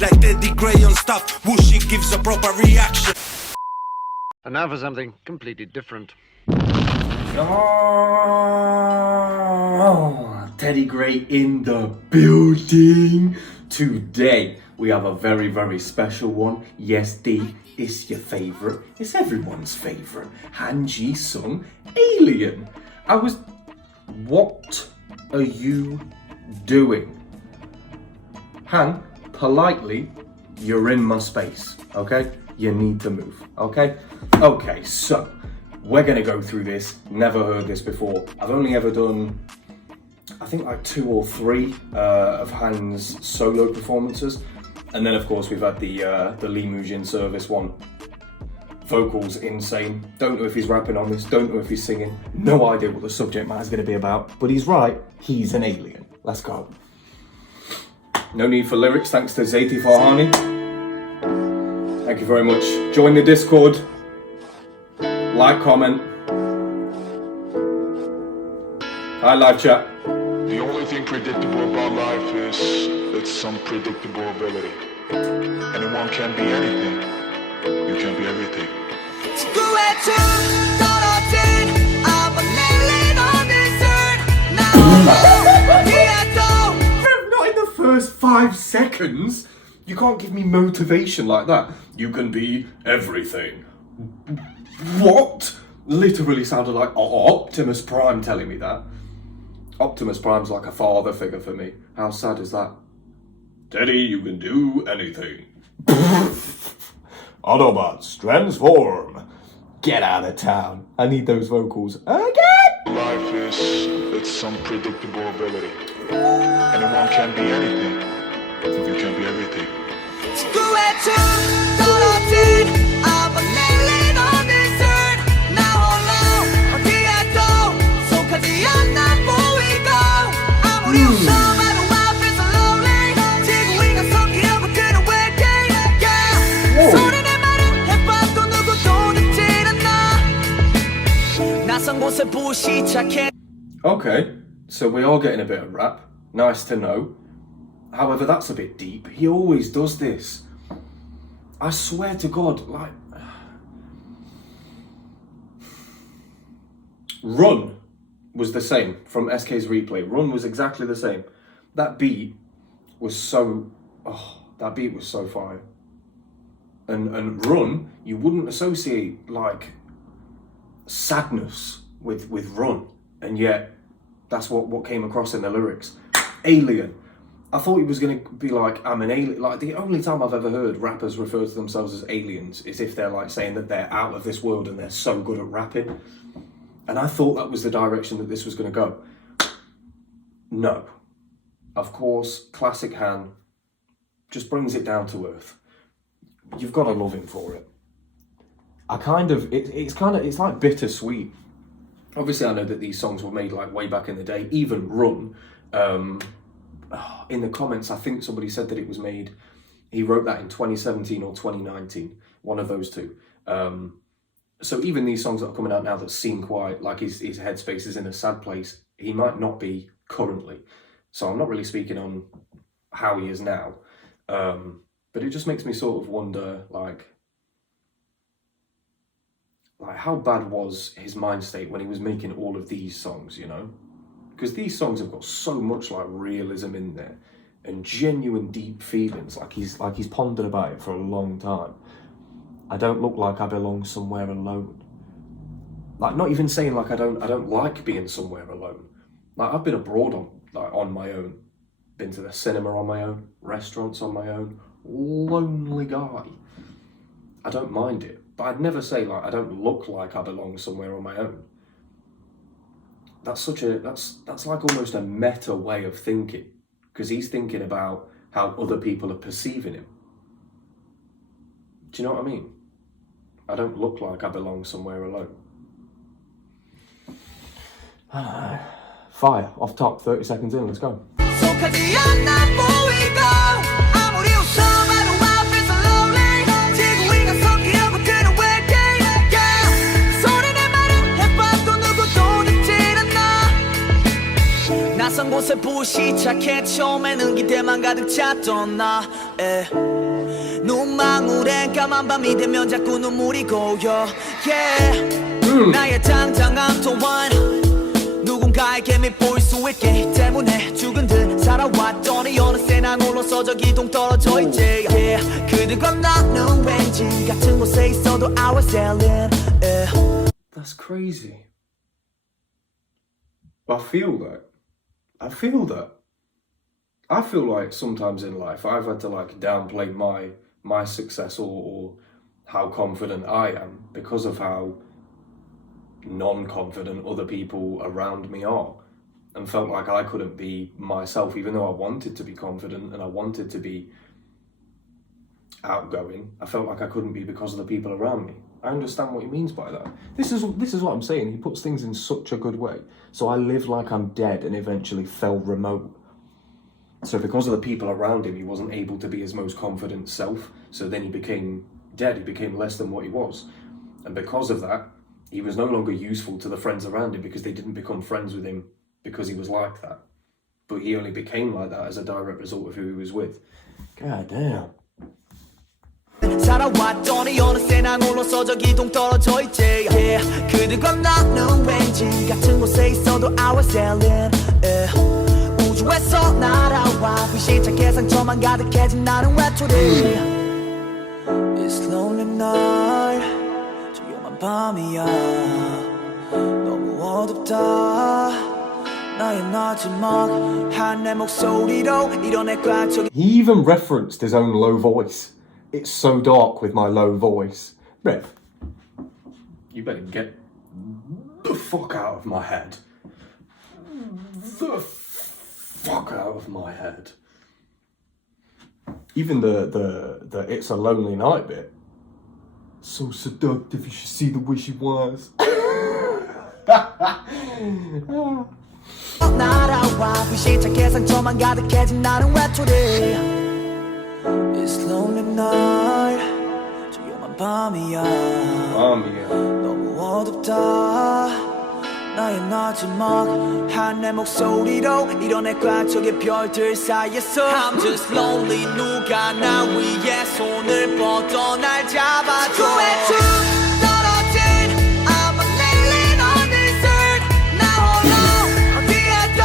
Like TeddyGrey on stuff, Whooshy gives a proper reaction. And now for something completely different. Oh, TeddyGrey in the building. Today we have a very, very special one. Yes, D, it's your favourite. It's everyone's favourite. Han Ji Sung, Alien. What are you doing? Han, politely, you're in my space, okay? You need to move, okay? Okay, so we're gonna go through this. Never heard this before. I've only ever done, I think, like 2 or 3 of Han's solo performances, and then of course we've had the Lee Mujin service one. Vocals insane. Don't know if he's rapping on this. Don't know if he's singing. No idea what the subject matter is going to be about. But he's right. He's an alien. Let's go. No need for lyrics. Thanks to Zaiti Farhani. Thank you very much. Join the Discord. Like, comment. Hi, live chat. The only thing predictable about life is its unpredictable ability. Anyone can be anything. You can be everything. Not in the first 5 seconds. You can't give me motivation like that. You can be everything. What? Literally sounded like Optimus Prime telling me that. Optimus Prime's like a father figure for me. How sad is that? Teddy, you can do anything. Autobots, transform. Get out of town. I need those vocals again. Life is its unpredictable ability. Anyone can be anything. You can be everything. Okay, so we are getting a bit of rap. Nice to know. However, that's a bit deep. He always does this. I swear to God, like... Run was the same from SK's replay. Run was exactly the same. That beat was so... Oh, that beat was so fire. And Run, you wouldn't associate, like, sadness with Run. And yet, that's what came across in the lyrics. Alien. I thought he was going to be like, I'm an alien. Like, the only time I've ever heard rappers refer to themselves as aliens is if they're like saying that they're out of this world and they're so good at rapping. And I thought that was the direction that this was going to go. No. Of course, classic Han just brings it down to earth. You've got to love him for it. It's like bittersweet. Obviously, I know that these songs were made like way back in the day. Even Run, in the comments, I think somebody said that it was made. He wrote that in 2017 or 2019, one of those two. So even these songs that are coming out now that seem quite like his headspace is in a sad place, he might not be currently. So I'm not really speaking on how he is now, but it just makes me sort of wonder, like how bad was his mind state when he was making all of these songs, you know? Because these songs have got so much like realism in there and genuine deep feelings, like he's pondered about it for a long time. I don't look like I belong somewhere alone. Like, not even saying like I don't like being somewhere alone. Like, I've been abroad on my own, been to the cinema on my own, restaurants on my own, lonely guy. I don't mind it. But I'd never say, like, I don't look like I belong somewhere on my own. That's like almost a meta way of thinking, because he's thinking about how other people are perceiving him. Do you know what I mean? I don't look like I belong somewhere alone. Fire, off top, 30 seconds in, let's go. 시작해 처음에는 기대만 가득 찼던 나 눈망울엔 까만 밤이 되면 자꾸 눈물이 고여 나의 당당한 또한 누군가에게 밉보일 수 있기 때문에 죽은 듯 살아왔더니 어느새 난 홀로서 저기 동떨어져 있지 그들과 나는 왠지 같은 곳에 있어도 I was alien That's crazy. I feel that. I feel that. I feel like sometimes in life I've had to like downplay my success or how confident I am because of how non-confident other people around me are, and felt like I couldn't be myself even though I wanted to be confident and I wanted to be outgoing. I felt like I couldn't be because of the people around me. I understand what he means by that. This is what I'm saying. He puts things in such a good way. So I lived like I'm dead and eventually fell remote. So because of the people around him, he wasn't able to be his most confident self. So then he became dead. He became less than what he was. And because of that, he was no longer useful to the friends around him because they didn't become friends with him because he was like that. But he only became like that as a direct result of who he was with. God damn. 살아왔더니 어느새 난 홀로서 저기 동떨어져 있지 그들과 나는 왠지 같은 곳에 있어도 I was alien 우주에서 날아와 불시착해 상처만 가득해진 나는 외톨이 It's lonely night 조용한 밤이야 너무 어둡다 나의 마지막한 내 목소리로 이뤄낼까 저기 He even referenced his own low voice. It's so dark with my low voice. Rev, you better get the fuck out of my head. The fuck out of my head. Even the It's a Lonely Night bit. So seductive, you should see the way she was. 날아와 불시착해 상처만 가득해진 나는 외톨이 It's lonely night 조용한 밤이야 너무 어둡다 나의 마지막한 내 목소리로 이뤄낼 꽉 저기 별들 사이에서 I'm just lonely 누가 나 위에 손을 뻗어 날 잡아줘 떨어진 I'm a alien on desert 나 홀로 어디에도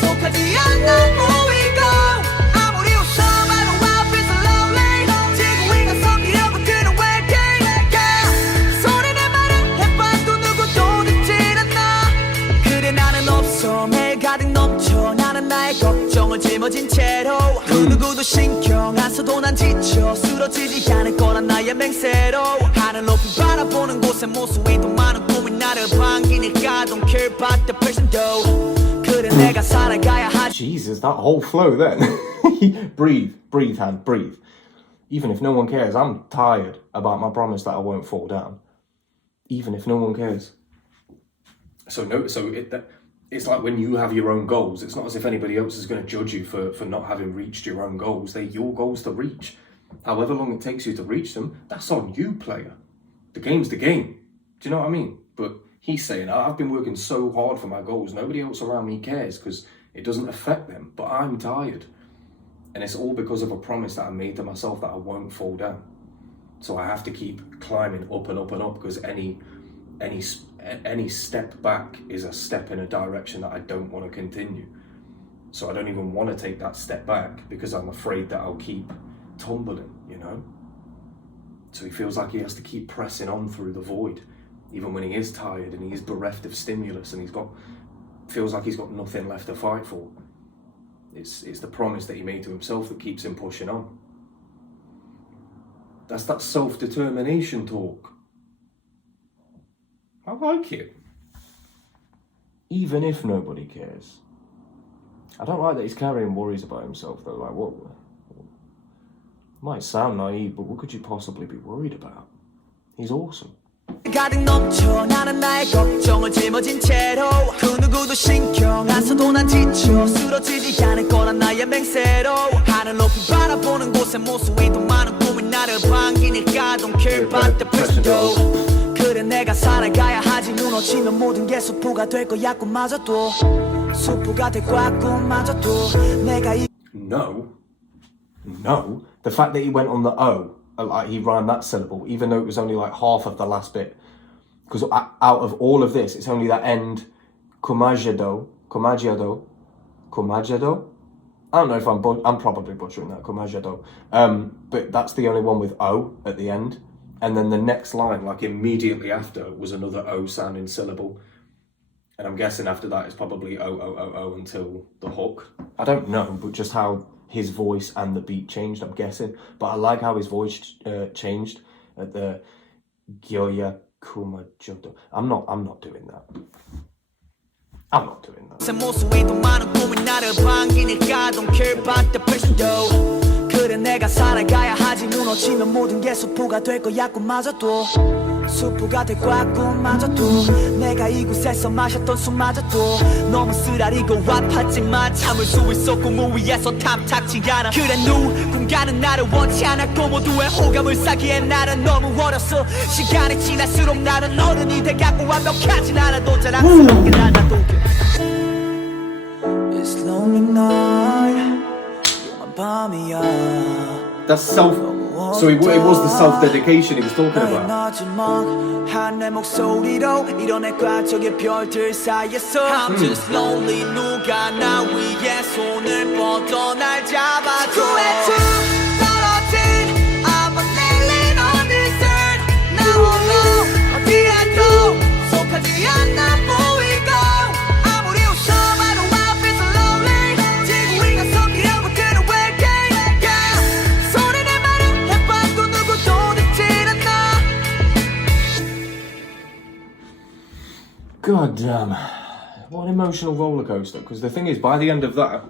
속하지 않는 무의고 아무리 웃어봐도 I feel so lonely 지구 위가 섬기려고 드는 waiting 소리내 말을 해봐도 누구도 듣질 않아 그래 나는 없어 매일 가득 넘쳐 나는 나의 걱정을 짊어진 채로 그 누구도 신경 안 써도 난 지쳐 쓰러지지 않을 거란 나의 맹세로 하늘 높이 바라보는 곳에 모습이 더 많은 꿈이 나를 반기니까 I don't care about the person though 그래 내가 살아가야 하지 Jesus, that whole flow then. breathe, hand, breathe. Even if no one cares, I'm tired about my promise that I won't fall down. Even if no one cares. It's like when you have your own goals, it's not as if anybody else is going to judge you for not having reached your own goals. They're your goals to reach. However long it takes you to reach them, that's on you, player. The game's the game. Do you know what I mean? But he's saying, I've been working so hard for my goals, nobody else around me cares because it doesn't affect them, but I'm tired. And it's all because of a promise that I made to myself that I won't fall down. So I have to keep climbing up and up and up because any step back is a step in a direction that I don't want to continue. So I don't even want to take that step back because I'm afraid that I'll keep tumbling, you know? So he feels like he has to keep pressing on through the void, even when he is tired and he's bereft of stimulus and feels like he's got nothing left to fight for. It's the promise that he made to himself that keeps him pushing on. That's that self-determination talk. I like it. Even if nobody cares. I don't like that he's carrying worries about himself though. Like, what? Might sound naive, but what could you possibly be worried about? He's awesome. 가득 넘쳐 나는 나의 걱정을 짊어진 채로 그 누구도 신경 안 써도 난 지쳐 쓰러지지 않을 거란 나의 맹세로 하늘 높이 바라보는 곳에 모습이 더 많은 꿈이 나를 반기니까 I don't care about the person though 그래 내가 살아가야 하지 무너지면 모든 게 수포가 될 거야 꿈마저도 수프가 될 거야 꿈마저도 내가 No. The fact that he went on the O, like he rhymed that syllable, even though it was only like half of the last bit. Because out of all of this, it's only that end, Kumajado. I don't know if I'm probably butchering that, Kumajado. But that's the only one with O at the end. And then the next line, like immediately after, was another O sounding syllable. And I'm guessing after that it's probably O until the hook. I don't know, but just how his voice and the beat changed, I'm guessing. But I like how his voice changed at the Gyoya Kumajodo. I'm not doing that. I'm not doing that. Don't care about the person though. 그래 내가 살아가야 하지 무너지면 모든 게 수프가 될 거야 꿈마저도 수프가 될 거야 꿈마저도 내가 이곳에서 마셨던 술마저도 너무 쓰라리고 아팠지만 참을 수 있었고 무 위에서 탐탁지 않아 그래 누군가는 나를 원치 않았고 모두의 호감을 사기엔 나는 너무 어렸어 시간이 지날수록 나는 어른이 돼가고 완벽하진 않아도 자랑스럽게 나도 It's lonely night That's self. So it was the self-dedication he was talking about. I'm just lonely 누가 나 위에 손을 뻗어 날 잡아줘 떨어진 I'm a alien on this earth 나 홀로 어디에도 속하지 않나 보이고 아무리 웃어봐도 I feel so lonely 지구 위가 섞이려 못하는 외계 손에 내 말을 해봐도 누구도 듣질 않나 God damn. What an emotional roller coaster. Because the thing is, by the end of that,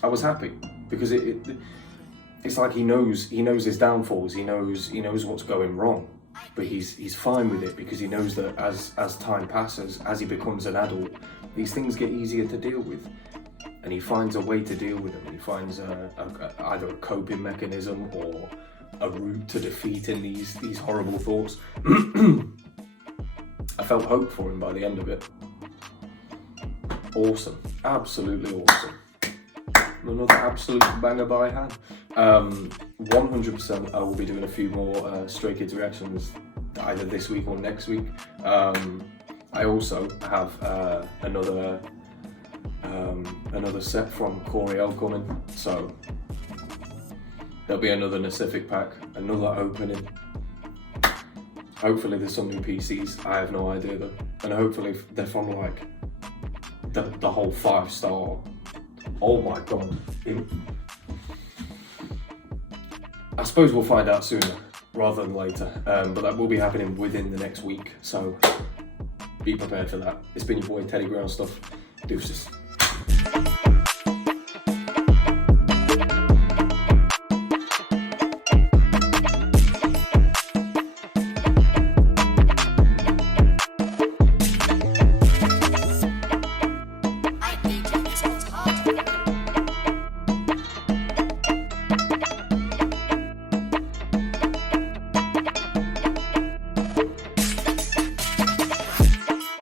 I was happy. Because it's like he knows his downfalls, he knows what's going wrong. But he's fine with it because he knows that as time passes, as he becomes an adult, these things get easier to deal with. And he finds a way to deal with them. He finds either a coping mechanism or a route to defeating these horrible thoughts. I felt hope for him by the end of it. Awesome. Absolutely awesome. Another absolute banger by Han. 100% I will be doing a few more Stray Kids reactions either this week or next week. I also have another set from Choreo coming, so there'll be another Pacific pack, another opening. Hopefully there's some new PCs, I have no idea though. And hopefully they're from like the whole 5-star. Oh my god. I suppose we'll find out sooner rather than later. But that will be happening within the next week. So be prepared for that. It's been your boy TeddyGrey on stuff. Deuces.